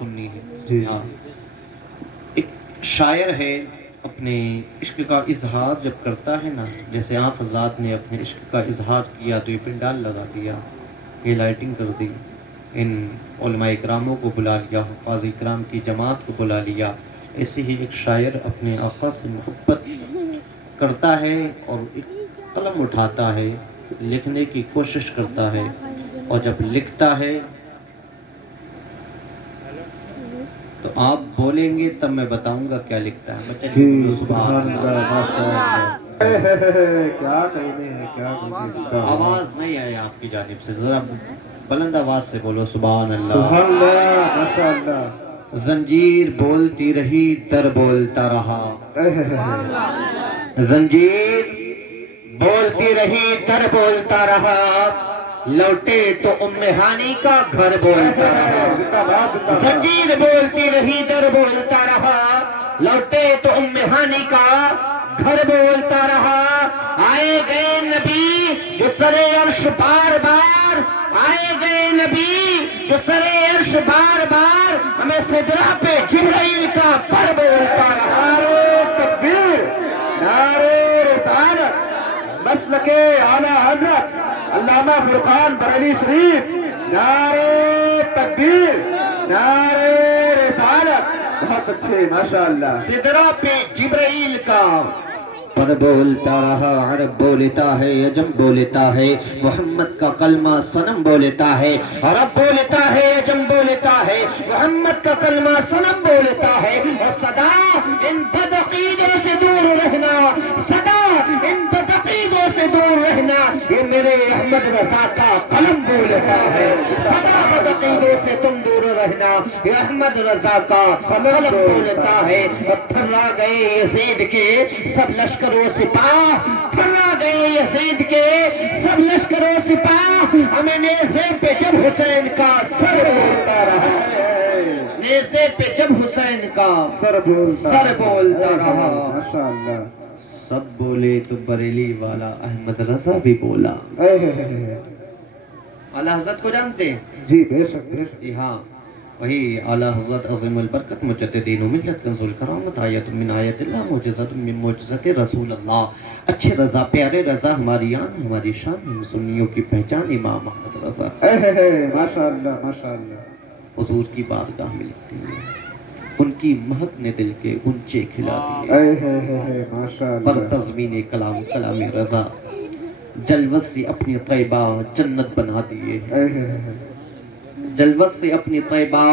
سننی ہے جی ہاں ایک شاعر ہے اپنے عشق کا اظہار جب کرتا ہے نا جیسے آپ حضرات نے اپنے عشق کا اظہار کیا تو یہ پنڈال لگا دیا یہ لائٹنگ کر دی ان علماء اکراموں کو بلا لیا حفاظ اکرام کی جماعت کو بلا لیا ایسے ہی ایک شاعر اپنے آقا سے محبت کرتا ہے اور ایک قلم اٹھاتا ہے لکھنے کی کوشش کرتا ہے اور جب لکھتا ہے تو آپ بولیں گے تب میں بتاؤں گا کیا لکھتا ہے بچے جی بولو سبحان اللہ ماشاء اللہ کیا کہنے ہیں کیا کہنے ہیں آواز نہیں آئی آپ کی جانب سے ذرا بلند آواز سے بولو سبحان سبحان اللہ اللہ ماشاء اللہ زنجیر بولتی رہی در بولتا رہا زنجیر بولتی رہی در بولتا رہا لوٹے تو ام ہانی کا گھر بولتا رہا زنجیر بولتی رہی در بولتا رہا لوٹے تو ام ہانی کا گھر بولتا رہا آئے گئے نبی جو سرے عرش بار بار آئے گئے نبی جو سرے عرش بار بار ہمیں سدرہ پہ جبرائیل کا پر بولتا رہا تکبیر نعرہ رسالت مسلک اعلیٰ حضرت علامہ فرقان بریلوی شریف نعرہ تکبیر نعرہ رسالت بہت اچھے ماشاءاللہ سدرہ پہ جبرائیل کا پر بولتا رہا عرب بولتا ہے عجم بولتا ہے محمد کا کلمہ صنم بولتا ہے عرب بولتا ہے عجم بولتا ہے محمد کا کلمہ صنم بولتا ہے اور صدا ان بدعقیدوں سے دور رہنا صدا ان بدعقیدوں سے دور رہنا یہ میرے احمد رضا کا قلم بولتا ہے صدا بدعقیدوں سے تم دور رہنا یہ احمد رضا کا قلم بولتا ہے اور تھرا گئے یزید کے سب لشکر و سپاہ تھرا گئے یزید کے سب لشکر و سپاہ ہمیں نیزے پہ جب حسین کا سر بولتا رہا نیزے پہ جب حسین کا سر بولتا رہا ماشاءاللہ سب بولے تو بریلی والا احمد رضا بھی بولا اعلیٰ حضرت کو جانتے ہیں جی بے شک بے شک جی ہاں وہی اعلیٰ حضرت عظیم البرکت مجددین و ملت کنز الکرامت آیت من آیت اللہ معجزت من معجزت رسول اللہ اچھے رضا پیارے رضا ہماری آن ہماری شان مسلمیوں کی پہچان امام محمد رضا ماشاءاللہ ماشاءاللہ حضور کی بارگاہ میں لکھتے ہیں ان کی مہک نے دل کے گنچے کھلا دیے ماشاءاللہ پر تزمین کلام کلام رضا جلوت سے اپنی طیبہ جنت بنا دیے جلوت سے اپنی طیبہ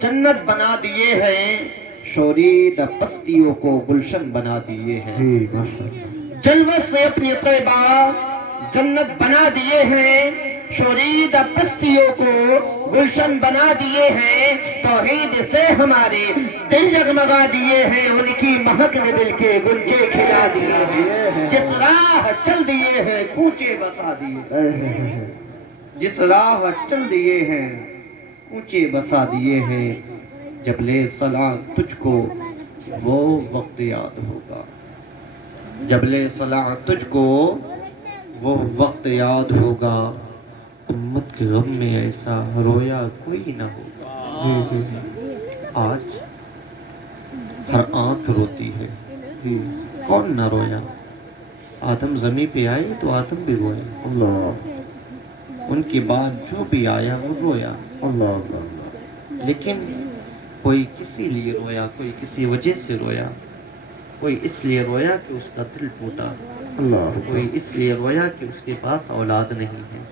جنت بنا دیے ہیں شوریدہ بستیوں کو گلشن بنا دیے ہیں جی ماشاءاللہ جلوت سے اپنی طیبہ جنت بنا دیے ہیں شوریدہ بستیوں کو گلشن بنا دیے ہیں توحید سے ہمارے دل جگمگا دیے ہیں ان کی مہک نے دل کے گنجے کھلا دیے ہیں جس راہ چل دیے ہیں کوچے بسا دیے جس راہ چل دیے ہیں اونچے بسا دیے ہیں جب لے صلاح تجھ کو وہ وقت یاد ہوگا جب لے صلاح تجھ کو وہ وقت یاد ہوگا امت کے غم میں ایسا رویا کوئی نہ ہوگا جی جی جی آج ہر آنکھ روتی ہے جی کون نہ رویا آدم زمین پہ آئے تو آدم بھی رویا اللہ ان کے بعد جو بھی آیا وہ رویا اللہ اللہ لیکن کوئی کسی لیے رویا کوئی کسی وجہ سے رویا کوئی اس لیے رویا کہ اس کا دل ٹوٹا اللہ کوئی اس لیے رویا کہ اس کے پاس اولاد نہیں ہے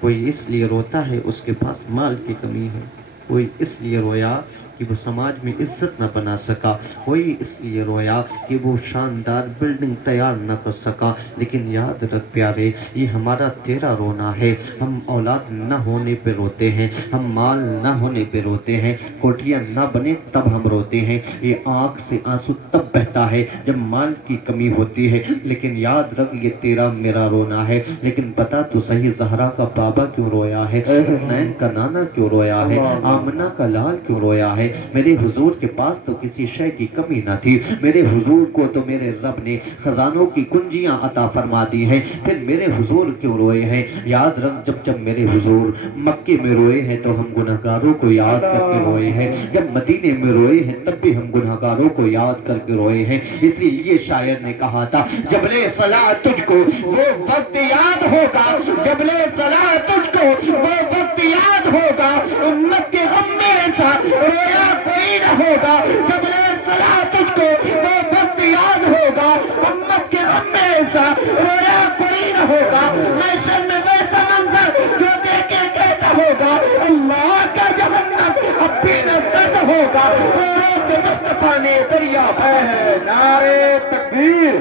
کوئی اس لیے روتا ہے اس کے پاس مال کی کمی ہے کوئی اس لیے رویا کہ وہ سماج میں عزت نہ بنا سکا کوئی اس لیے رویا کہ وہ شاندار بلڈنگ تیار نہ کر سکا لیکن یاد رکھ پیارے یہ ہمارا تیرا رونا ہے ہم اولاد نہ ہونے پہ روتے ہیں ہم مال نہ ہونے پہ روتے ہیں کوٹھیاں نہ بنے تب ہم روتے ہیں یہ آنکھ سے آنسو تب بہتا ہے جب مال کی کمی ہوتی ہے لیکن یاد رکھ یہ تیرا میرا رونا ہے لیکن بتا تو صحیح زہرا کا بابا کیوں رویا ہے حسنین کا نانا کیوں رویا ہے آمنہ کا لال کیوں رویا ہے میرے حضور کے پاس تو کسی شے کی کمی نہ تھی، میرے حضور کو تو میرے رب نے خزانوں کی کنجیاں عطا فرما دی ہیں، پھر میرے حضور کیوں روئے ہیں؟ یاد رکھ، جب میرے حضور مکے میں روئے ہیں تو ہم گناہگاروں کو یاد کر کے روئے ہیں، جب مدینے میں روئے ہیں تب بھی ہم گناہگاروں کو یاد کر کے روئے ہیں۔ اسی لیے شاعر نے کہا تھا، جب لے صلاح تجھ کو وہ وقت یاد ہوگا، جب لے صلاح تجھ کو وہ وقت یاد ہوگا، امت کے غم میں ایسا رویا کوئی نہ ہوگا، جب لے صلاح تجھ کو وہ وقت یاد ہوگا، امت کے غم میں ایسا رویا کوئی نہ ہوگا، محشر میں ویسا منظر جو دیکھے کہتا ہوگا، اللہ کا جہنم اب بھی نہ سرد ہوگا، رو کے مصطفیٰ نے دریا ہے نعرے تکبیر،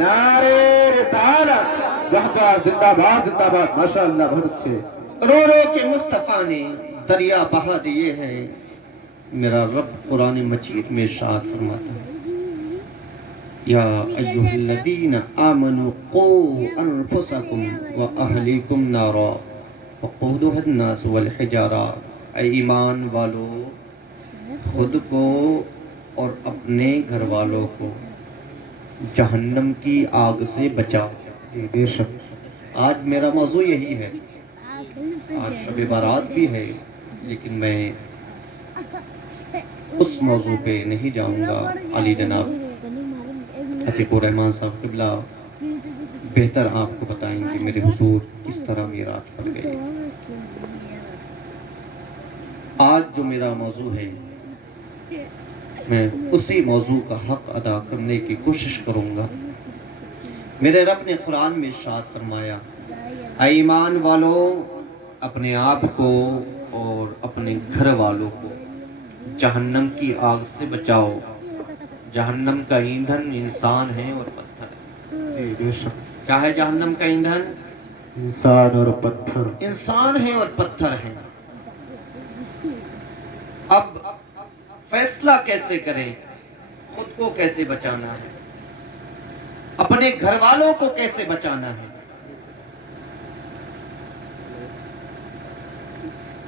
نعرے رسالت، زندہ باد زندہ باد، ماشاءاللہ بہت اچھے۔ رو رو کے مصطفیٰ نے دریا بہا دیے ہیں۔ میرا رب قرآن مجید میں ارشاد فرماتا ہے، یا ایھا الذین آمنوا قوا انفسکم واہلیکم نارا وقودھا الناس والحجارہ، اے ایمان والو خود کو اور اپنے گھر والوں کو جہنم کی آگ سے بچاؤ۔ جی بے شک۔ آج میرا موضوع یہی ہے، آج شب بارات بھی ہے، لیکن میں اس موضوع پہ نہیں جاؤں گا۔ علی جناب عتیق الرحمن صاحب قبلہ بہتر آپ کو بتائیں گے میرے حضور کس طرح معراج پر گئے۔ آج جو میرا موضوع ہے، میں اسی موضوع کا حق ادا کرنے کی کوشش کروں گا۔ میرے رب نے قرآن میں ارشاد فرمایا، اے ایمان والو اپنے آپ کو اور اپنے گھر والوں کو جہنم کی آگ سے بچاؤ۔ جہنم کا ایندھن انسان ہے اور پتھر ہے۔ جی بے شک۔ کیا ہے جہنم کا ایندھن؟ انسان اور پتھر۔ انسان ہے اور پتھر ہے۔ اب فیصلہ کیسے کریں؟ خود کو کیسے بچانا ہے؟ اپنے گھر والوں کو کیسے بچانا ہے؟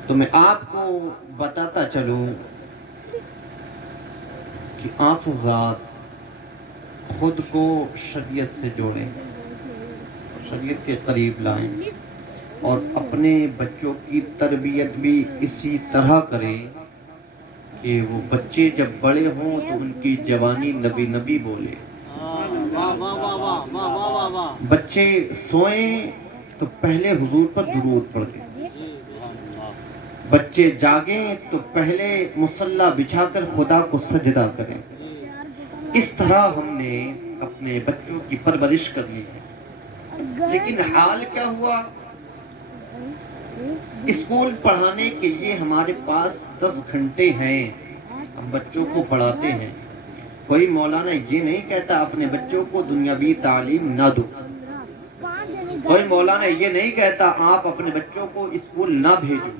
تو میں آپ کو بتاتا چلوں کہ آپ حضرات خود کو شریعت سے جوڑیں، شریعت کے قریب لائیں اور اپنے بچوں کی تربیت بھی اسی طرح کریں کہ وہ بچے جب بڑے ہوں تو ان کی جوانی نبی نبی بولے۔ بچے سوئیں تو پہلے حضور پر درود پڑھیں، بچے جاگیں تو پہلے مصلی بچھا کر خدا کو سجدہ کریں۔ اس طرح ہم نے اپنے بچوں کی پرورش کرنی ہے۔ لیکن حال کیا ہوا؟ اسکول پڑھانے کے لیے ہمارے پاس 10 گھنٹے ہیں، ہم بچوں کو پڑھاتے ہیں۔ کوئی مولانا یہ نہیں کہتا اپنے بچوں کو دنیاوی تعلیم نہ دو، کوئی مولانا یہ نہیں کہتا آپ اپنے بچوں کو اسکول نہ بھیجو،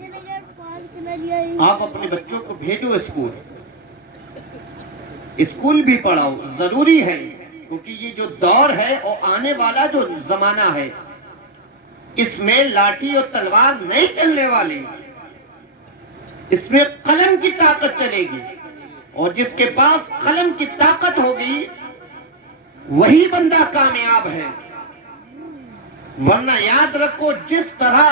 آپ اپنے بچوں کو بھیجو اسکول، اسکول بھی پڑھاؤ، ضروری ہے، کیونکہ یہ جو دور ہے اور آنے والا جو زمانہ ہے اس میں لاٹھی اور تلوار نہیں چلنے والی، اس میں قلم کی طاقت چلے گی، اور جس کے پاس قلم کی طاقت ہوگی وہی بندہ کامیاب ہے۔ ورنہ یاد رکھو، جس طرح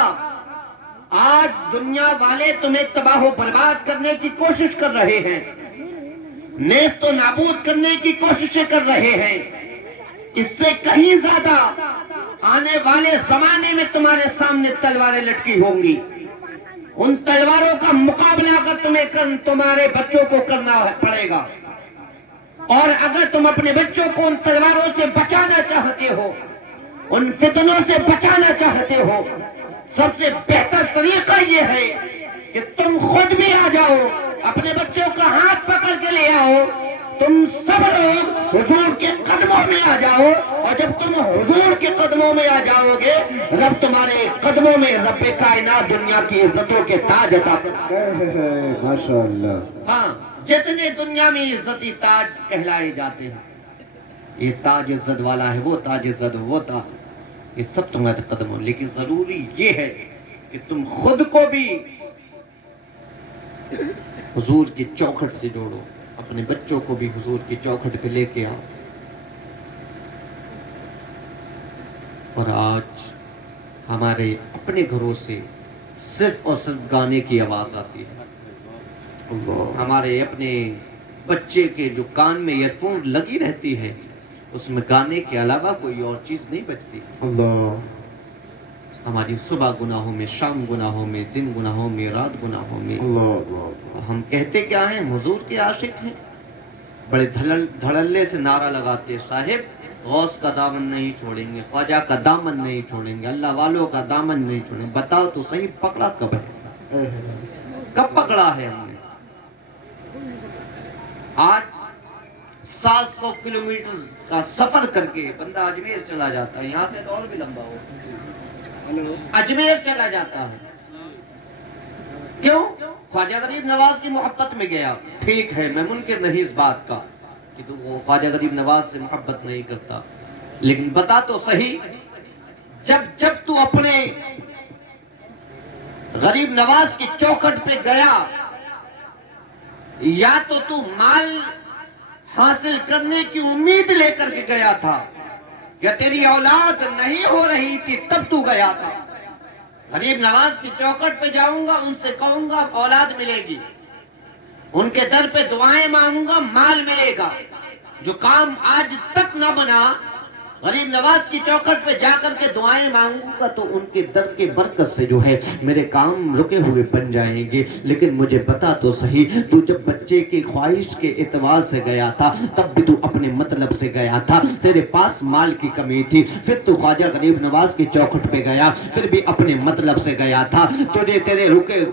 آج دنیا والے تمہیں تباہ و برباد کرنے کی کوشش کر رہے ہیں، نیست و نابود کرنے کی کوششیں کر رہے ہیں، اس سے کہیں زیادہ آنے والے زمانے میں تمہارے سامنے تلواریں لٹکی ہوں گی۔ ان تلواروں کا مقابلہ اگر تمہیں تمہارے بچوں کو کرنا پڑے گا، اور اگر تم اپنے بچوں کو ان تلواروں سے بچانا چاہتے ہو، ان فتنوں سے بچانا چاہتے ہو، سب سے بہتر طریقہ یہ ہے کہ تم خود بھی آ جاؤ، اپنے بچوں کا ہاتھ پکڑ کے لے آؤ، تم سب لوگ حضور کے قدموں میں آ جاؤ، اور جب تم حضور کے قدموں میں آ جاؤ گے، رب تمہارے قدموں میں رب کائنات دنیا کی عزتوں کے تاج عطا فرمائے۔ ماشاءاللہ۔ ہاں، جتنے دنیا میں عزتی تاج کہلائے جاتے ہیں، یہ تاج عزت والا ہے، وہ تاج عزت، وہ تاج، یہ سب تمہارے قدموں، لیکن ضروری یہ ہے کہ تم خود کو بھی حضور کی چوکھٹ سے جوڑو، اپنے بچوں کو بھی حضور کی چوکھٹ پہ لے کے آؤ۔ اور آج ہمارے اپنے گھروں سے صرف اور صرف گانے کی آواز آتی ہے۔ ہمارے اپنے بچے کے جو کان میں ایئر فون لگی رہتی ہے، اس میں گانے کے علاوہ کوئی اور چیز نہیں بجتی۔ ہماری صبح گناہوں میں، شام گناہوں میں، دن گناہوں میں، رات گناہوں میں۔ ہم کہتے کیا ہیں؟ حضور کے عاشق ہیں، بڑے دھڑلے سے نعرہ لگاتے، صاحب غوث کا دامن نہیں چھوڑیں گے، خواجہ کا دامن نہیں چھوڑیں گے، اللہ والوں کا دامن نہیں چھوڑیں گے۔ بتاؤ تو صحیح، پکڑا کب ہے؟ کب پکڑا ہے ہم نے؟ آج 700 کلومیٹر کا سفر کر کے بندہ اجمیر چلا جاتا ہے، یہاں سے تو اور بھی لمبا ہو، اجمیر چلا جاتا ہے۔ کیوں؟ خواجہ غریب نواز کی محبت میں گیا۔ ٹھیک ہے، میں منکر نہیں اس بات کا کہ تو وہ خواجہ غریب نواز سے محبت نہیں کرتا، لیکن بتا تو صحیح، جب تو اپنے غریب نواز کی چوکھٹ پہ گیا، یا تو مال حاصل کرنے کی امید لے کر کے گیا تھا، یا تیری اولاد نہیں ہو رہی تھی تب تو گیا تھا؟ غریب نواز کی چوکھٹ پہ جاؤں گا، ان سے کہوں گا اولاد ملے گی، ان کے در پہ دعائیں مانگوں گا، مال ملے گا۔ جو کام آج تک نہ بنا، غریب نواز کی چوکھٹ پہ جا کر کے دعائیں مانگوں گا تو ان کے در کے برکت سے جو ہے میرے کام رکے ہوئے بن جائیں گے۔ لیکن مجھے بتا تو صحیح، تو جب بچے کی خواہش کے اعتبار سے گیا تھا تب بھی تو اپنے مطلب سے گیا تھا، تیرے پاس مال کی کمی تھی، پھر تو خواجہ غریب نواز کی چوکھٹ پہ گیا، پھر بھی اپنے مطلب سے گیا تھا۔ تیرے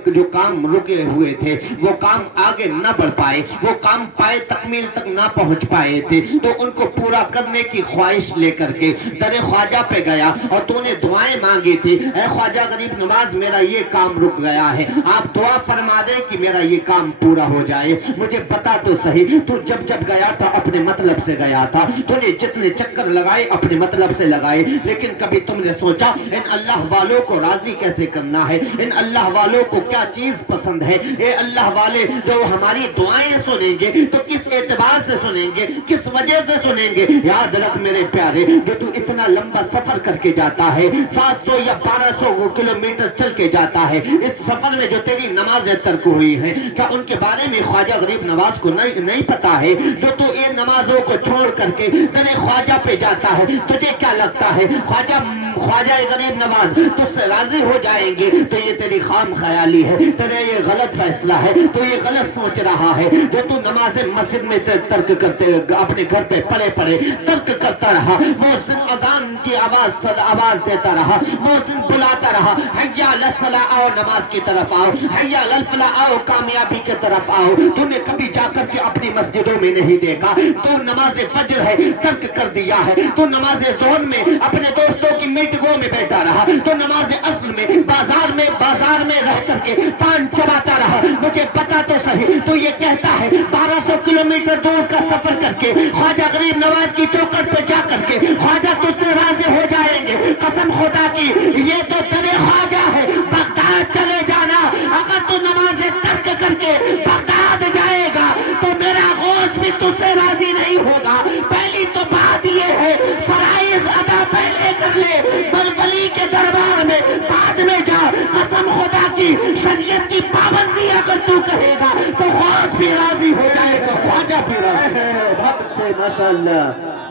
جو کام رکے ہوئے تھے وہ کام آگے نہ بڑھ پائے، وہ کام پائے تکمیل تک نہ پہنچ پائے تھے، تو ان کو پورا کرنے کی خواہش لے کر کے در خواجہ پہ گیا اور تو نے دعائیں مانگی تھی، اے خواجہ غریب نواز میرا یہ کام رک گیا ہے، آپ دعا فرما دیں کہ میرا یہ کام پورا ہو جائے۔ مجھے بتا تو صحیح، تو جب گیا تھا اپنے مطلب سے گیا تھا، تو نے جتنے چکر لگائے اپنے مطلب سے لگائے، لیکن کبھی تم نے سوچا ان اللہ والوں کو راضی کیسے کرنا ہے، ان اللہ والوں کو کیا چیز پسند ہے؟ اے اللہ والے جو ہماری دعائیں سنیں گے تو کس اعتبار سے سنیں گے، کس وجہ سے سنیں گے؟ یاد رکھ میرے پیارے، جو تو اتنا لمبا سفر کر کے جاتا ہے، 700 یا 1200 کلومیٹر چل کے جاتا ہے، اس سفر میں جو تیری نمازیں ترک ہوئی ہیں، کیا ان کے بارے میں خواجہ غریب نواز کو نہیں پتا ہے؟ جو تو یہ نمازوں کو چھوڑ کر کے تیرے خواجہ پہ جاتا ہے، تجھے کیا لگتا ہے خواجہ غریب نواز تجھ سے راضی ہو جائیں گے؟ تو یہ تیری خام خیالی ہے، تیرے یہ غلط فیصلہ ہے، تو یہ غلط سوچ رہا ہے۔ جو تو نماز مسجد میں ترک کرتے اپنے گھر پہ پڑے ترک کرتا رہا، محسن اذان کی آواز دیتا رہا، محسن بلاتا رہا، حی علی الصلاۃ، آؤ نماز کی طرف آؤ، حی علی الفلاح، آؤ کامیابی کی طرف آؤ۔ تو نے کبھی جا کر کے اپنی مسجدوں میں نہیں دیکھا، تو نماز فجر ہے ترک کر دیا ہے، تو نماز ظہر میں اپنے دوستوں کی میٹنگوں میں بیٹھا رہا، تو نماز عصر میں بازار میں رہ کر کے پان چباتا رہا۔ مجھے پتا تو صحیح، تو یہ کہتا ہے 1200 کلومیٹر دور کا سفر کر کے خواجہ غریب نواز کی چوکھٹ پہ جا کر کے خواجہ تجھ سے راضی ہو جائیں گے۔ قسم خدا کی، یہ تو تیرے خواجہ ہے، بغداد چلے جانا، اگر تو نماز ترک کر کے بغداد جائے گا تو میرا غوث بھی تجھ سے راضی نہیں ہوگا۔ پہلی تو بات یہ ہے، فرائض ادا پہلے کر لے، بلبلی کے دربار میں بعد میں جا۔ قسم خدا کی، شریعت کی پابندی اگر تو کہے گا تو غوث بھی راضی ہو جائے گا، خواجہ بھی راضی۔ بہت اچھے، ماشاءاللہ،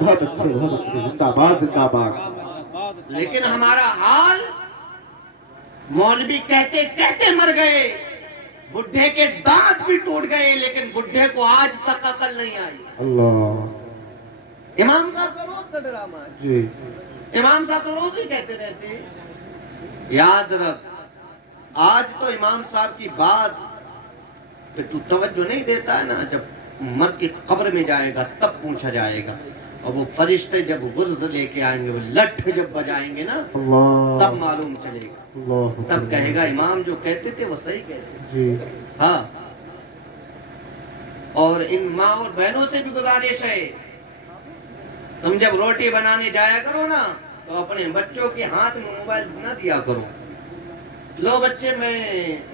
بہت اچھے، زندہ باد۔ لیکن ہمارا حال، مولوی کہتے کہتے مر گئے، بڈھے کے دانت بھی ٹوٹ گئے، لیکن بڈھے کو آج تک عقل نہیں آئی۔ اللہ، امام صاحب کا روز کا ڈرامہ ہے جی، امام صاحب تو روز ہی کہتے رہتے ہیں۔ یاد رکھ، آج تو امام صاحب کی بات پہ تو توجہ نہیں دیتا ہے نا، جب مر کی قبر میں جائے گا تب پوچھا جائے گا، اور وہ فرشتے جب غرض لے کے آئیں گے، وہ لٹھ جب بجائیں گے نا، اللہ، تب معلوم چلے گا، اللہ، تب کہے گا امام جو کہتے تھے وہ صحیح کہتے تھے۔ جی، ہاں، اور ان ماں اور بہنوں سے بھی گزارش ہے، تم جب روٹی بنانے جایا کرو نا تو اپنے بچوں کے ہاتھ میں موبائل نہ دیا کرو۔ لو بچے میں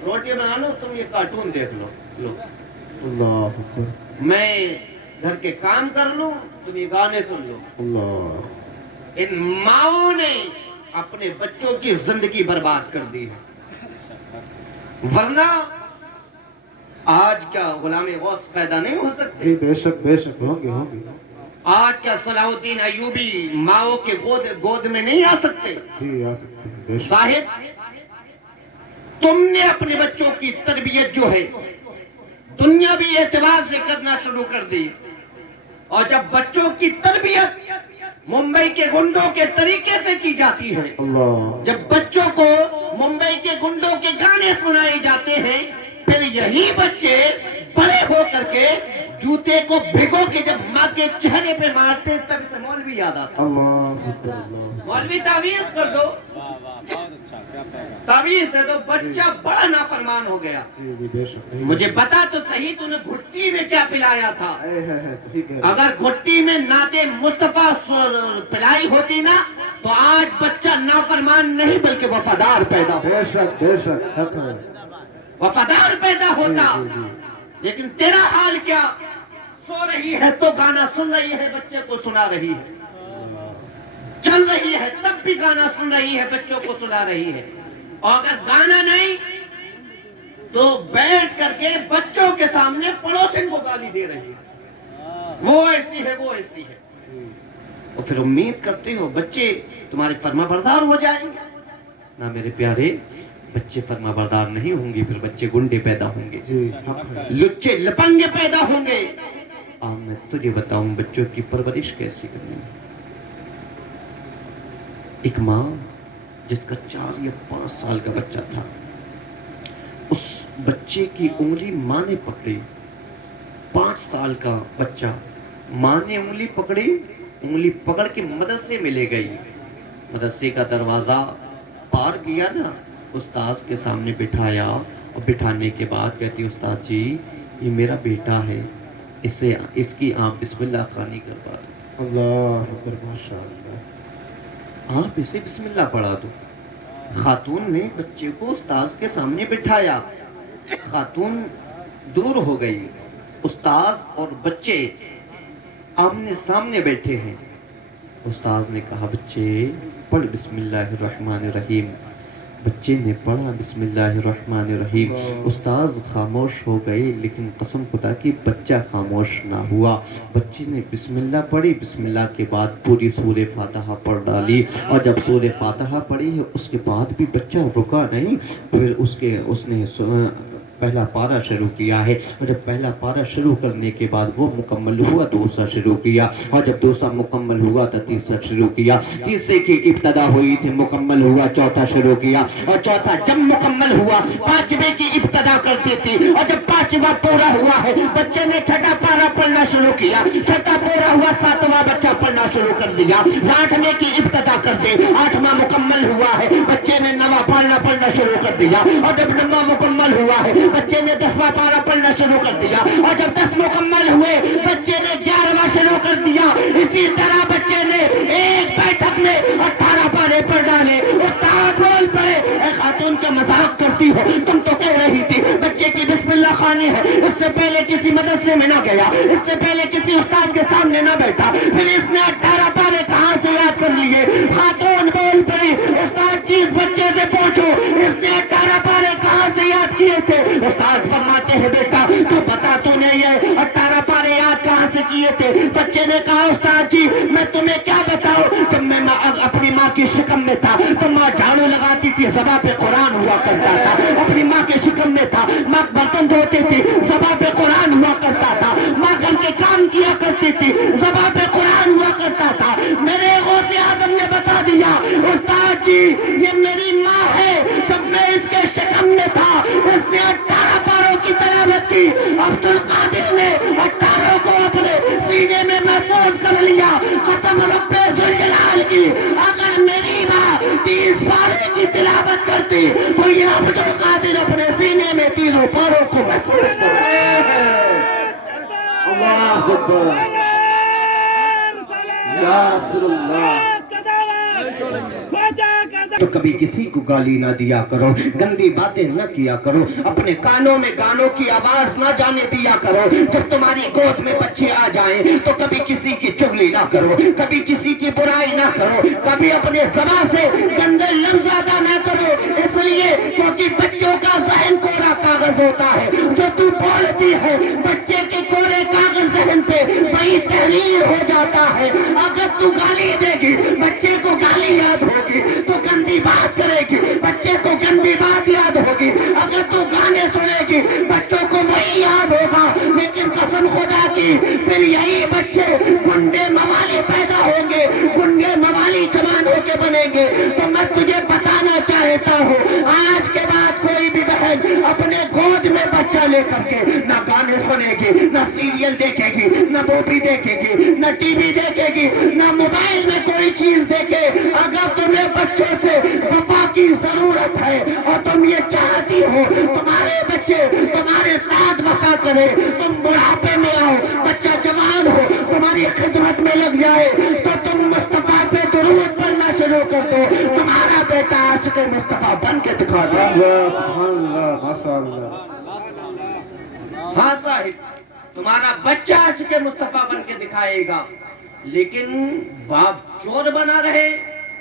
روٹی بنا لو، تم یہ کارٹون دیکھ لو، لو اللہ اکبر میں گھر کے کام کر لوں، تم یہ گانے سن لو۔ اللہ ان ماؤں نے اپنے بچوں کی زندگی برباد کر دی ہے، ورنہ آج کیا غلام غوث پیدا نہیں ہو سکتے؟ جی بے شک ہوں گے آج کیا صلاح الدین ایوبی ماؤں کے گود میں نہیں آ سکتے؟ جی آ سکتے ہیں بے شک صاحب تم نے اپنے بچوں کی تربیت جو ہے دنیاوی اعتبار سے کرنا شروع کر دی، اور جب بچوں کی تربیت ممبئی کے گنڈوں کے طریقے سے کی جاتی ہے، اللہ جب بچوں کو ممبئی کے گنڈوں کے گانے سنائے جاتے ہیں، پھر یہی بچے بڑے ہو کر کے جوتے کو بھگو کے جب ماں کے چہرے پہ مارتے ہیں، تب اسے مولوی یاد آتا ہے۔ اللہ اکبر اللہ مولوی تعویذ کر دو، تعویذ دے دو، بچہ بڑا نافرمان ہو گیا۔ جی بے شک مجھے بتا تو صحیح تو نے گھٹی میں کیا پلایا تھا؟ صحیح کہہ رہے اگر گھٹی میں نعت مصطفیٰ پلائی ہوتی نا تو آج بچہ نافرمان نہیں بلکہ وفادار پیدا ہو، بے شک حق ہے وفادار پیدا ہوتا۔ لیکن تیرا حال کیا؟ سو رہی ہے تو گانا سن رہی ہے، بچے کو سنا رہی ہے، چل رہی ہے تب بھی گانا سن رہی ہے، بچوں کو سنا رہی ہے، اور اگر گانا نہیں تو بیٹھ کر کے بچوں کے سامنے پڑوسن کو گالی دے رہی ہے، وہ ایسی ہے وہ ایسی ہے۔ اور پھر امید کرتے ہو بچے تمہارے فرما بردار ہو جائیں گے؟ نہ میرے پیارے، بچے فرما بردار نہیں ہوں گے، پھر بچے گنڈے پیدا ہوں گے، جی حق ہے لچے لپنگے پیدا ہوں گے۔ اب میں تجھے بتاؤں بچوں کی پرورش کیسی کرنی ہے۔ ایک ماں جس کا 4 یا 5 سال کا بچہ تھا، اس بچے کی انگلی ماں نے پکڑی، 5 سال کا بچہ، ماں نے انگلی پکڑی، انگلی پکڑ کے مدرسے میں لے گئی، مدرسے کا دروازہ پار کیا نا، استاذ کے سامنے بٹھایا، اور بٹھانے کے بعد کہتی استاد جی یہ میرا بیٹا ہے، اس کی آپ بسم اللہ خوانی کروا دو۔ اللہ اکبر ماشاء اللہ آپ اسے بسم اللہ پڑھا دو۔ خاتون نے بچے کو استاذ کے سامنے بٹھایا، خاتون دور ہو گئی، استاذ اور بچے آمنے سامنے بیٹھے ہیں۔ استاذ نے کہا بچے پڑھ بسم اللہ الرحمن الرحیم، بچے نے پڑھا بسم اللہ الرحمن الرحیم، استاذ خاموش ہو گئے، لیکن قسم خدا کی بچہ خاموش نہ ہوا، بچے نے بسم اللہ پڑھی، بسم اللہ کے بعد پوری سورہ فاتحہ پڑھ ڈالی، اور جب سورہ فاتحہ پڑھی ہے اس کے بعد بھی بچہ رکا نہیں، پھر اس نے پہلا پارہ شروع کیا ہے، اور جب پہلا پارہ شروع کرنے کے بعد وہ مکمل ہوا دوسرا شروع کیا، اور جب دوسرا مکمل ہوا تو تیسرا شروع کیا، تیسرے کی ابتدا ہوئی تھی مکمل ہوا چوتھا شروع کیا، اور چوتھا جب مکمل ہوا 5ویں کی ابتدا کرتی تھی، اور جب 5واں پورا ہوا ہے بچے نے چھٹا پارہ پڑھنا شروع کیا، چھٹا پورا ہوا 7واں بچہ پڑھنا شروع کر دیا، 8ویں کی ابتدا کر دے، 8واں مکمل ہوا ہے بچے نے 9واں پڑھنا شروع کر دیا، اور جب 9واں مکمل ہوا ہے بچے نے 10واں پارہ پڑھنا شروع کر دیا، اور جب 10 مکمل ہوئے بچے نے 11واں شروع کر دیا۔ اسی طرح بچے نے ایک بیٹھک میں 18 پارے پڑھ ڈالے۔ استاد بول پڑے اے خاتون کا مذاق کرتی ہو، تم تو کہہ رہی تھی بچے کی بسم اللہ خوانی ہے، اس سے پہلے کسی مدرسے میں نہ گیا، اس سے پہلے کسی استاد کے سامنے نہ بیٹھا، پھر اس نے 18 پارے کہاں سے یاد کر لیے؟ خاتون بول پڑی استاد جی اس بچے سے پوچھو اس نے 18 پارے کہاں سے یاد کیے تھے؟ استاد فرماتے ہیں بیٹا تو بتا تو نے یہ 18 پارے یاد کہاں سے کیے تھے؟ بچے نے کہا استاد جی میں تمہیں کیا بتاؤں، جب میں اپنی ماں کی شکم میں تھا تو ماں جھاڑو لگاتی تھی، زباں پہ قرآن ہوا کرتا تھا، اپنی ماں کے شکم میں تھا، ماں برتن دھوتی تھی، زباں پہ قرآن ہوا کرتا تھا، ماں گھر کے کام کیا کرتی تھی، زباں پہ قرآن ہوا کرتا تھا۔ میرے غوث اعظم نے بتا دیا استاد جی یہ میری ماں ہے، جب میں اس کے شکم میں تھا اس نے 18 پاروں کی تلاوت کی، عبد القادر نے 18 کو اپنے سینے میں محفوظ کر لیا، قسم رب ذوالجلال کی اگر میری ماں 30 پارے کی تلاوت کرتی تو یہ عبد القادر اپنے سینے میں 30 پاروں کو محفوظ کرتا۔ اللہ اکبر یا رسول اللہ تو کبھی کسی کو گالی نہ دیا کرو، گندی باتیں نہ کیا کرو، اپنے کانوں میں گانوں کی آواز نہ جانے دیا کرو۔ جب تمہاری گود میں بچے آ جائیں تو کبھی کسی کی چغلی نہ کرو، کبھی کسی کی برائی نہ کرو، کبھی اپنے زبان سے گندے لفظ ادا نہ کرو، اس لیے کیونکہ بچوں کا ذہن کوڑا کاغذ ہوتا ہے، جو تو بولتی ہے بچے کے کوڑے کاغذ ذہن پہ وہی تحریر ہو جاتا ہے۔ اگر تو گالی دے گی بچے کو گالی یاد ہوگی، تو گندی بات کرے گی بچے کو گندی بات یاد ہوگی، اگر تو گانے سنے گی بچوں کو وہی یاد ہوگا، لیکن قسم خدا کی پھر یہی بچے گنڈے موالی پیدا ہوں گے، گنڈے موالی جوان ہو کے بنیں گے۔ تو میں تجھے بتانا چاہتا ہوں، آج کے بعد کوئی بھی بہن اپنے گود میں بچہ لے کر کے نہ گانے سنے گی، نہ سیریل دیکھے گی، نہ مووی دیکھے گی، نہ ٹی وی دیکھے گی، نہ موبائل میں کوئی چیز دیکھے۔ اگر تمہیں بچوں سے وفا کی ضرورت ہے اور تم یہ چاہتی ہو تمہارے بچے تمہارے ساتھ وفا کرے، تم بڑھاپے میں آؤ، بچہ جوان ہو تمہاری خدمت میں لگ جائے، تو تم مصطفیٰ پہ درود پڑھنا شروع کر دو، تمہارا بیٹا آج کے مصطفیٰ بن کے دکھا دے۔ سبحان اللہ، ماشاء اللہ۔ ہاں صاحب، تمہارا بچہ عاشق مصطفیٰ بن کے دکھائے گا، لیکن باپ چور بنا رہے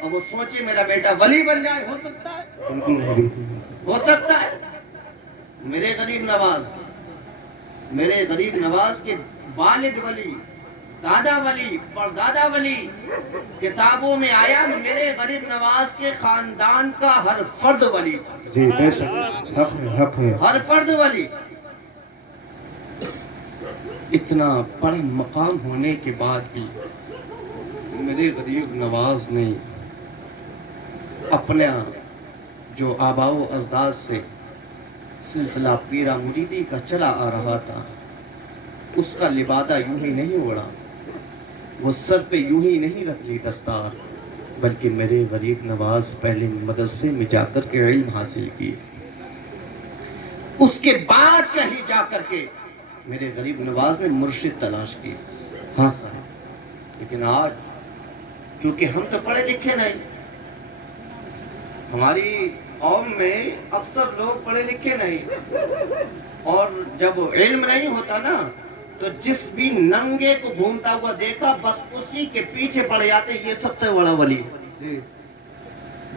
اور وہ سوچے میرا بیٹا ولی بن جائے۔ ہو سکتا ہے، ہو سکتا ہے۔ میرے غریب نواز کے والد ولی، دادا ولی، پردادا ولی، کتابوں میں آیا میرے غریب نواز کے خاندان کا ہر فرد ولی تھا۔ جی بے شک، حق ہے، حق ہے۔ ہر فرد ولی۔ اتنا بڑا مقام ہونے کے بعد بھی میرے غریب نواز نے اپنا جو آباء و اجداد سے سلسلہ پیرا مریدی کا چلا آ رہا تھا، اس کا لبادہ یوں ہی نہیں اوڑا، وہ سر پہ یوں ہی نہیں رکھ لی دستار، بلکہ میرے غریب نواز پہلے مدرسے میں جا کر کے علم حاصل کیے، اس کے بعد کہیں جا کر کے میرے غریب نواز نے مرشد تلاش کی۔ ہاں صاحب، لیکن آج کیونکہ ہم تو پڑھے لکھے نہیں، ہماری قوم میں اکثر لوگ پڑھے لکھے نہیں، اور جب علم نہیں ہوتا نا تو جس بھی ننگے کو گھومتا ہوا دیکھا بس اسی کے پیچھے پڑ جاتے، یہ سب سے بڑا ولی ہے۔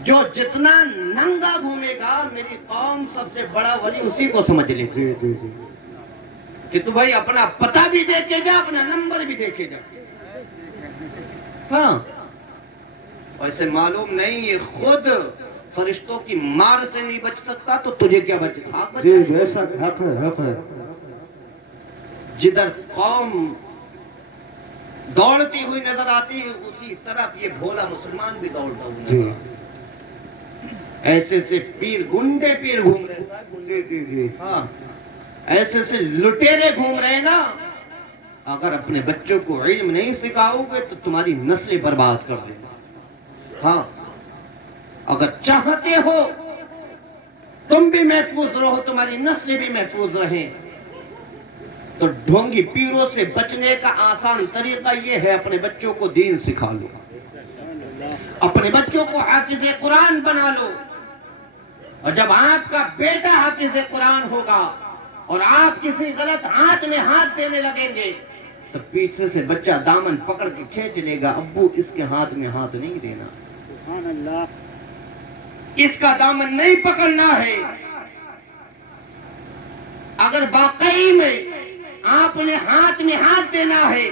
جو جتنا ننگا گھومے گا میری قوم سب سے بڑا ولی اسی کو سمجھ لیتی ہے کہ تو بھائی اپنا پتہ بھی دیکھے جا، اپنا نمبر بھی دیکھے جا۔ ہاں، ویسے معلوم نہیں یہ خود فرشتوں کی مار سے نہیں بچ سکتا تو تجھے کیا بچے؟ جی بے شک، حق ہے، حق ہے۔ جدھر قوم دوڑتی ہوئی نظر آتی ہے اسی طرف یہ بھولا مسلمان بھی دوڑتا ہوا نظر آتا ہے۔ ایسے سے پیر گنڈے پیر گھوم رہے ہیں، جی جی جی، ہاں ایسے سے لٹیرے گھوم رہے ہیں نا۔ اگر اپنے بچوں کو علم نہیں سکھاؤ گے تو تمہاری نسلیں برباد کر دیں۔ ہاں، اگر چاہتے ہو تم بھی محفوظ رہو، تمہاری نسلیں بھی محفوظ رہیں، تو ڈھونگی پیروں سے بچنے کا آسان طریقہ یہ ہے اپنے بچوں کو دین سکھا لو، اپنے بچوں کو حافظ قرآن بنا لو، اور جب آپ کا بیٹا حافظ قرآن ہوگا اور آپ کسی غلط ہاتھ میں ہاتھ دینے لگیں گے تو پیچھے سے بچہ دامن پکڑ کے کھینچ لے گا، ابو اس کے ہاتھ میں ہاتھ نہیں دینا، سبحان اللہ، اس کا دامن نہیں پکڑنا ہے۔ اگر واقعی میں آپ نے ہاتھ میں ہاتھ دینا ہے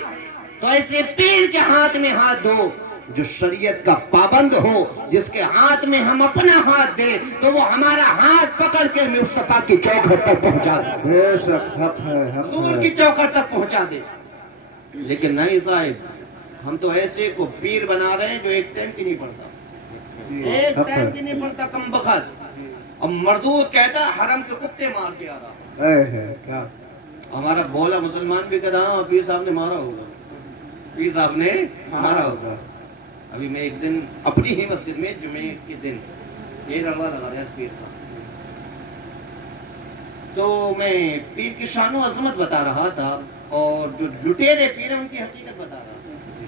تو ایسے پیر کے ہاتھ میں ہاتھ دو جو شریعت کا پابند ہو، جس کے ہاتھ میں ہم اپنا ہاتھ دیں تو وہ ہمارا ہاتھ پکڑ کے مصطفیٰ کی چوکھٹ تک پہنچا دے، بے شک، حق ہے، حق حضور ہے۔ کی چوکھٹ تک پہنچا دے۔ لیکن نہیں صاحب، ہم تو ایسے کو پیر بنا رہے ہیں جو ایک ٹائم کی نہیں پڑتا، ایک ٹائم کی نہیں پڑتا، کم بخت، اب مردود کہتا حرم کے کتے مار کے آ رہا، ہے کیا؟ ہمارا بولا مسلمان بھی کہتا ہاں پیر صاحب نے مارا ہوگا، پیر صاحب نے مارا ہوگا۔ ابھی میں ایک دن اپنی ہی مسجد میں جمعے کے دن یہ لڑوا لگا رہا پیر کا، تو میں پیر کی شان و عظمت بتا رہا تھا اور جو لٹیرے پیر ہیں ان کی حقیقت بتا رہا تھا۔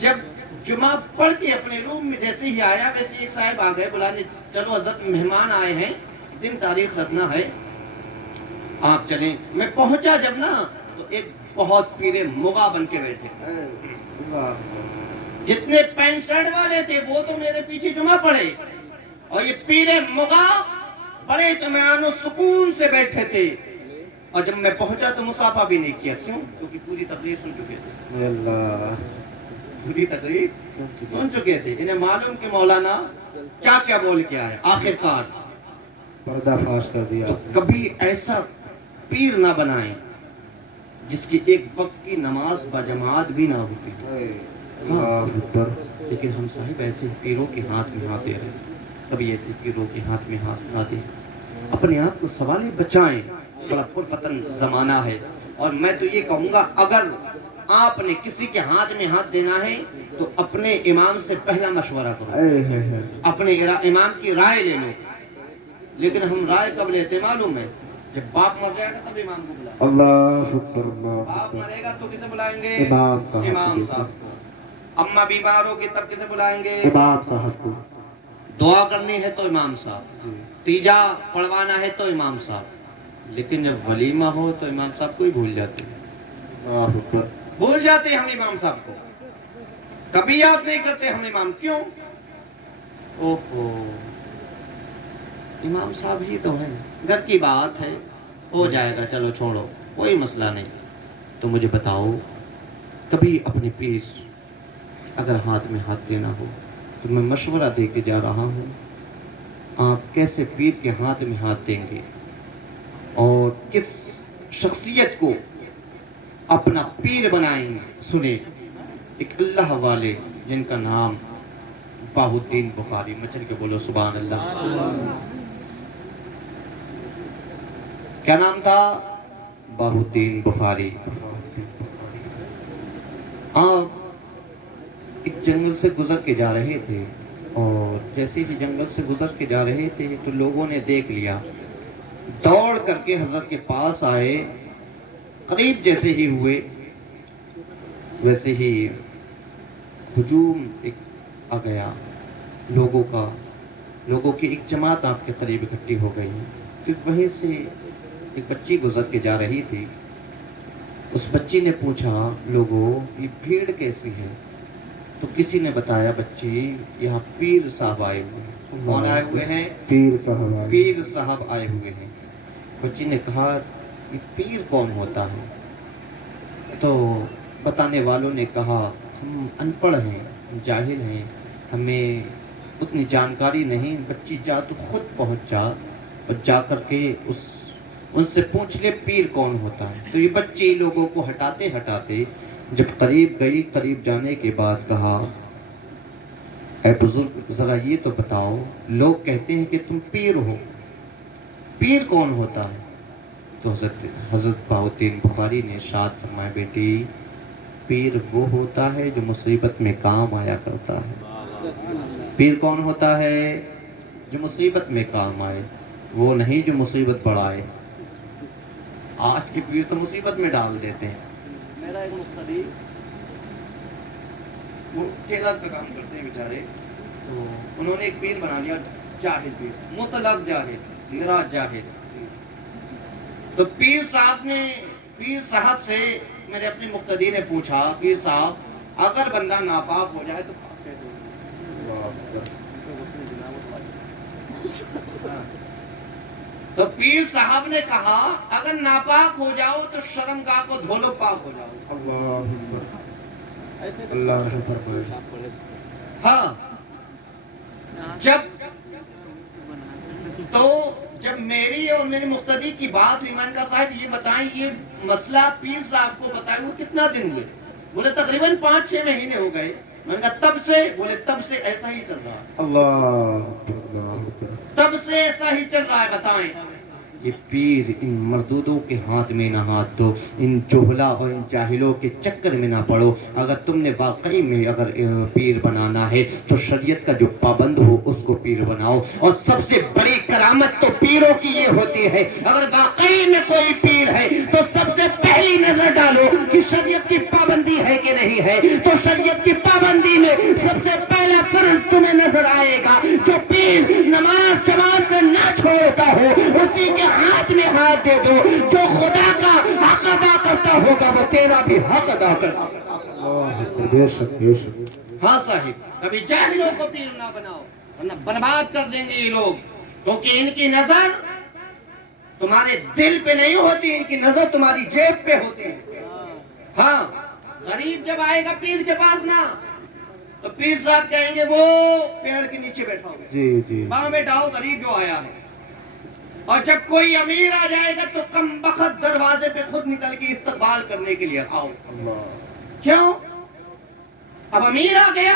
جب جمعہ پڑھ کے اپنے روم میں جیسے ہی آیا ویسے ایک صاحب آ گئے بلانے، چلو حضرت مہمان آئے ہیں، دن تاریخ رکھنا ہے، آپ چلیں۔ میں پہنچا جب نا تو ایک بہت پیرے مغا بن کے بیٹھے، جتنے پینٹ شرٹ والے تھے وہ تو میرے پیچھے جمعہ پڑے، اور یہ پیرے مغا بڑے اطمینان و سکون سے بیٹھے تھے۔ اور جب میں پہنچا تو مصافحہ بھی نہیں کیا، کیوں؟ کیونکہ پوری تقریر سن چکے تھے، پوری تقریر سن چکے تھے، انہیں معلوم کہ مولانا کیا کیا بول کے آئے، آخر کار پردہ فاش کر دیا۔ تو کبھی ایسا پیر نہ بنائیں جس کی ایک وقت کی نماز بجماعت بھی نہ ہوتی، اللہ اکبر۔ لیکن ہم صاحب ایسے پیروں کے ہاتھ میں ہاتھ دے رہے ہیں، کبھی ایسے پیروں کے ہاتھ میں ہاتھ نہ دیں، اپنے آپ کو سوالے بچائیں، بڑا پرفتن زمانہ ہے۔ اور میں تو یہ کہوں گا اگر آپ نے کسی کے ہاتھ میں ہاتھ دینا ہے تو اپنے امام سے پہلا مشورہ کرو، اپنے امام کی رائے لے لو۔ لیکن ہم رائے کب لیتے معلوم ہے؟ جب باپ مر جائے گا تب امام کو بلائیں، اللہ اکبر، اللہ باپ اکبر۔ مرے گا تو کسے بلائیں گے؟ امام صاحب امام کو۔ صاحب کو۔ اماں بیمار ہوگی تب کسے بلائیں گے؟ امام صاحب کو۔ دعا کرنی ہے تو امام صاحب، جی۔ تیجا پڑھوانا ہے تو امام صاحب، لیکن جب ولیمہ ہو تو امام صاحب کو ہی بھول جاتے ہیں، اللہ اکبر۔ بھول جاتے ہیں ہم امام صاحب کو، کبھی یاد نہیں کرتے ہم امام، کیوں؟ اوہو امام صاحب ہی تو ہیں، گھر کی بات ہے، ہو جائے گا، چلو چھوڑو، کوئی مسئلہ نہیں۔ تو مجھے بتاؤ کبھی اپنے پیر اگر ہاتھ میں ہاتھ دینا ہو تو میں مشورہ دے کے جا رہا ہوں، آپ کیسے پیر کے ہاتھ میں ہاتھ دیں گے اور کس شخصیت کو اپنا پیر بنائیں گے؟ سنیں، ایک اللہ والے جن کا نام باہ الدین بخاری، مچل کے بولو سبحان اللہ، کیا نام تھا؟ باہ الدین بخاری۔ آپ ایک جنگل سے گزر کے جا رہے تھے، اور جیسے ہی جنگل سے گزر کے جا رہے تھے تو لوگوں نے دیکھ لیا، دوڑ کر کے حضرت کے پاس آئے، قریب جیسے ہی ہوئے ویسے ہی ہجوم ایک آ گیا، لوگوں کی ایک جماعت آپ کے قریب اکٹھی ہو گئی، پھر وہیں سے ایک بچی گزر کے جا رہی تھی، اس بچی نے پوچھا لوگوں یہ بھیڑ کیسی ہے؟ تو کسی نے بتایا بچی یہاں پیر صاحب آئے ہوئے ہیں۔ کون آئے ہوئے ہیں؟ پیر صاحب۔ پیر صاحب آئے ہوئے ہیں۔ بچی نے کہا یہ پیر کون ہوتا ہے؟ تو بتانے والوں نے کہا ہم ان پڑھ ہیں، جاہل ہیں، ہمیں اتنی جانکاری نہیں۔ بچی جا تو خود پہنچ جا اور جا کر کے ان سے پوچھ لے پیر کون ہوتا ہے۔ تو یہ بچی لوگوں کو ہٹاتے ہٹاتے جب قریب گئی، قریب جانے کے بعد کہا اے بزرگ ذرا یہ تو بتاؤ، لوگ کہتے ہیں کہ تم پیر ہو، پیر کون ہوتا ہے؟ تو حضرت باہ الدین بخاری نے ارشاد فرمایا بیٹی پیر وہ ہوتا ہے جو مصیبت میں کام آیا کرتا ہے۔ پیر کون ہوتا ہے؟ جو مصیبت میں کام آئے، وہ نہیں جو مصیبت بڑھائے۔ آج کے پیر تو مصیبت میں ڈال دیتے ہیں۔ میرا ایک مقتدی وہ ٹیلر پہ کام کرتے ہیں بیچارے، تو انہوں نے ایک پیر بنا دیا، جاہل پیر، مطلق جاہل، میرا جاہل۔ تو پیر صاحب سے میرے اپنے مقتدی نے پوچھا پیر صاحب اگر بندہ ناپاک ہو جائے تو پاک کیسے ہو؟ تو پیر صاحب نے کہا اگر ناپاک ہو جاؤ تو شرمگاہ کو دھو لو، پاک ہو جاؤ۔ اللہ اللہ رحم فرمائے۔ ہاں، جب میری اور میرے مقتدی کی بات ہوئی، میں نے کہا صاحب یہ بتائیں یہ مسئلہ پیر صاحب کو بتائے ہوئے کتنا دن ہوئے؟ بولے تقریباً 5-6 مہینے ہو گئے۔ میں نے کہا تب سے؟ بولے تب سے ایسا ہی چل رہا ہے، اللہ تب سے ایسا ہی چل رہا ہے۔ بتائیں یہ پیر ان مردودوں کے ہاتھ میں نہ ہاتھ دو، ان جہلا اور ان جاہلوں کے چکر میں نہ پڑو۔ اگر تم نے واقعی میں اگر پیر بنانا ہے تو شریعت کا جو پابند ہو اس کو پیر بناؤ۔ اور سب سے بڑی کرامت تو پیروں کی یہ ہوتی ہے، اگر واقعی میں کوئی پیر ہے تو سب سے پہلی نظر ڈالو کہ شریعت کی پابندی ہے کہ نہیں ہے۔ تو شریعت کی پابندی میں تمہیں نظر آئے گا. جو پیر نماز جماعت سے نہ چھوڑتا ہو اسی کے ہاتھ میں ہاتھ دے دو. جو خدا کا حق ادا کرتا ہوگا وہ تیرا بھی حق ادا کرتا ہوگا. بے شک بے شک. ہاں صاحب، کبھی جاہلوں کو پیر نہ بناؤ ورنہ برباد کر دیں گے یہ لوگ، کیونکہ ان کی نظر تمہارے دل پہ نہیں ہوتی، ان کی نظر تمہاری جیب پہ ہوتی ہے. ہاں، غریب جب آئے گا پیر کے پاس نا تو پیر صاحب کہیں گے وہ پیڑ کے نیچے بیٹھا ہو، جی جی وہاں بیٹھا ہو غریب جو آیا ہے. اور جب کوئی امیر آ جائے گا تو کم بخت دروازے پہ خود نکل کے استقبال کرنے کے لیے آؤ. اللہ. کیوں؟ اب امیر آ گیا